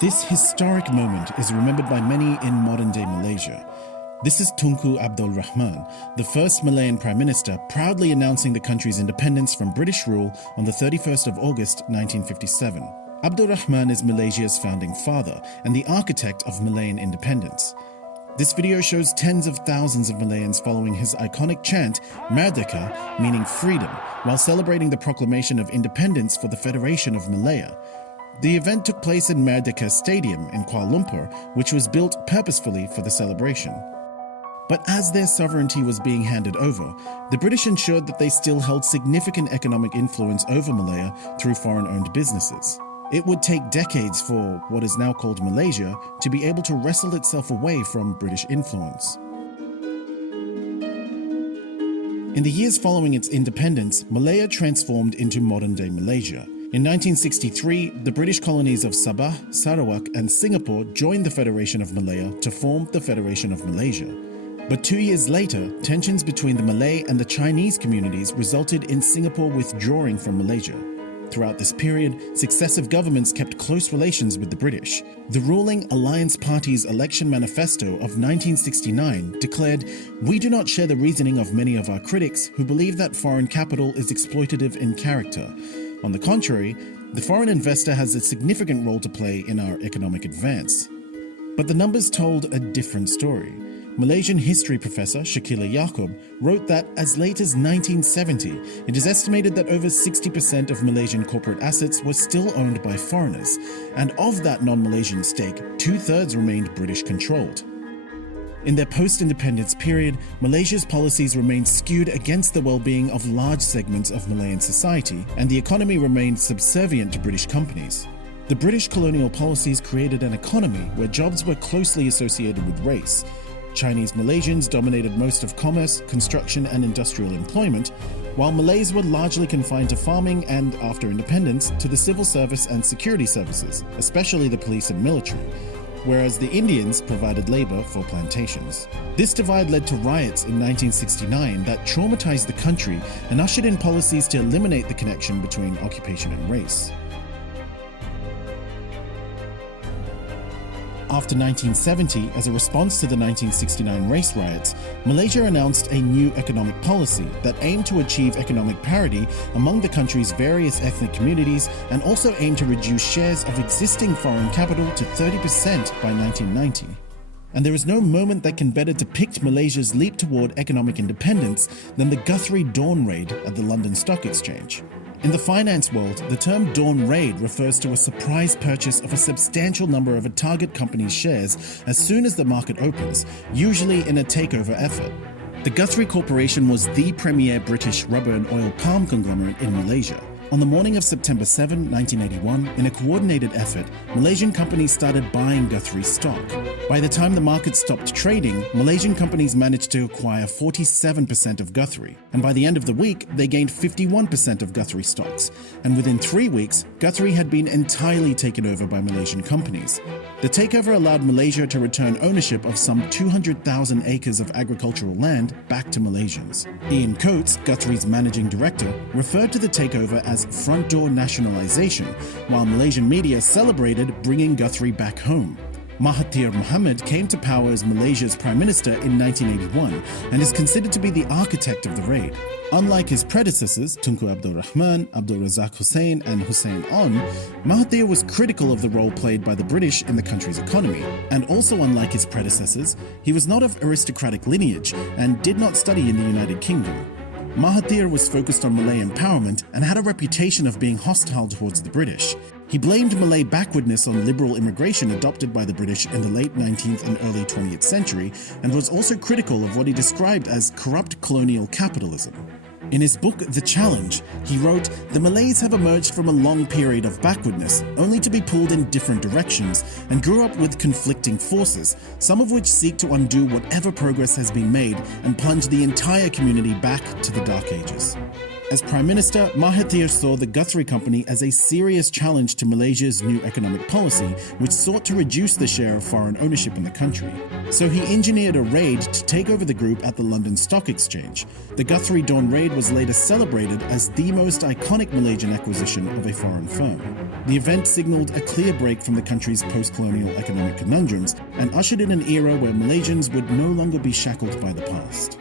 This historic moment is remembered by many in modern-day Malaysia. This is Tunku Abdul Rahman, the first Malayan Prime Minister, proudly announcing the country's independence from British rule on the 31st of August 1957. Abdul Rahman is Malaysia's founding father and the architect of Malayan independence. This video shows tens of thousands of Malayans following his iconic chant, Merdeka, meaning freedom, while celebrating the proclamation of independence for the Federation of Malaya. The event took place in Merdeka Stadium in Kuala Lumpur, which was built purposefully for the celebration. But as their sovereignty was being handed over, the British ensured that they still held significant economic influence over Malaya through foreign-owned businesses. It would take decades for what is now called Malaysia to be able to wrestle itself away from British influence. In the years following its independence, Malaya transformed into modern-day Malaysia. In 1963, the British colonies of Sabah, Sarawak and Singapore joined the Federation of Malaya to form the Federation of Malaysia. But 2 years later, tensions between the Malay and the Chinese communities resulted in Singapore withdrawing from Malaysia. Throughout this period, successive governments kept close relations with the British. The ruling Alliance Party's election manifesto of 1969 declared, "We do not share the reasoning of many of our critics who believe that foreign capital is exploitative in character. On the contrary, the foreign investor has a significant role to play in our economic advance." But the numbers told a different story. Malaysian history professor Shakila Yaakob wrote that as late as 1970, it is estimated that over 60% of Malaysian corporate assets were still owned by foreigners, and of that non-Malaysian stake, 2/3 remained British-controlled. In their post-independence period, Malaysia's policies remained skewed against the well-being of large segments of Malayan society, and the economy remained subservient to British companies. The British colonial policies created an economy where jobs were closely associated with race. Chinese Malaysians dominated most of commerce, construction and industrial employment, while Malays were largely confined to farming and, after independence, to the civil service and security services, especially the police and military, whereas the Indians provided labor for plantations. This divide led to riots in 1969 that traumatized the country and ushered in policies to eliminate the connection between occupation and race. After 1970, as a response to the 1969 race riots, Malaysia announced a new economic policy that aimed to achieve economic parity among the country's various ethnic communities and also aimed to reduce shares of existing foreign capital to 30% by 1990. And there is no moment that can better depict Malaysia's leap toward economic independence than the Guthrie Dawn Raid at the London Stock Exchange. In the finance world, the term Dawn Raid refers to a surprise purchase of a substantial number of a target company's shares as soon as the market opens, usually in a takeover effort. The Guthrie Corporation was the premier British rubber and oil palm conglomerate in Malaysia. On the morning of September 7, 1981, in a coordinated effort, Malaysian companies started buying Guthrie stock. By the time the market stopped trading, Malaysian companies managed to acquire 47% of Guthrie, and by the end of the week, they gained 51% of Guthrie stocks, and within 3 weeks, Guthrie had been entirely taken over by Malaysian companies. The takeover allowed Malaysia to return ownership of some 200,000 acres of agricultural land back to Malaysians. Ian Coates, Guthrie's managing director, referred to the takeover as front door nationalisation, while Malaysian media celebrated bringing Guthrie back home. Mahathir Mohamad came to power as Malaysia's Prime Minister in 1981 and is considered to be the architect of the raid. Unlike his predecessors, Tunku Abdul Rahman, Abdul Razak Hussain and Hussein On, Mahathir was critical of the role played by the British in the country's economy. And also unlike his predecessors, he was not of aristocratic lineage and did not study in the United Kingdom. Mahathir was focused on Malay empowerment and had a reputation of being hostile towards the British. He blamed Malay backwardness on liberal immigration adopted by the British in the late 19th and early 20th century, and was also critical of what he described as corrupt colonial capitalism. In his book The Challenge, he wrote, "The Malays have emerged from a long period of backwardness, only to be pulled in different directions, and grew up with conflicting forces, some of which seek to undo whatever progress has been made and plunge the entire community back to the Dark Ages." As Prime Minister, Mahathir saw the Guthrie Company as a serious challenge to Malaysia's new economic policy, which sought to reduce the share of foreign ownership in the country. So he engineered a raid to take over the group at the London Stock Exchange. The Guthrie Dawn raid was later celebrated as the most iconic Malaysian acquisition of a foreign firm. The event signaled a clear break from the country's post-colonial economic conundrums and ushered in an era where Malaysians would no longer be shackled by the past.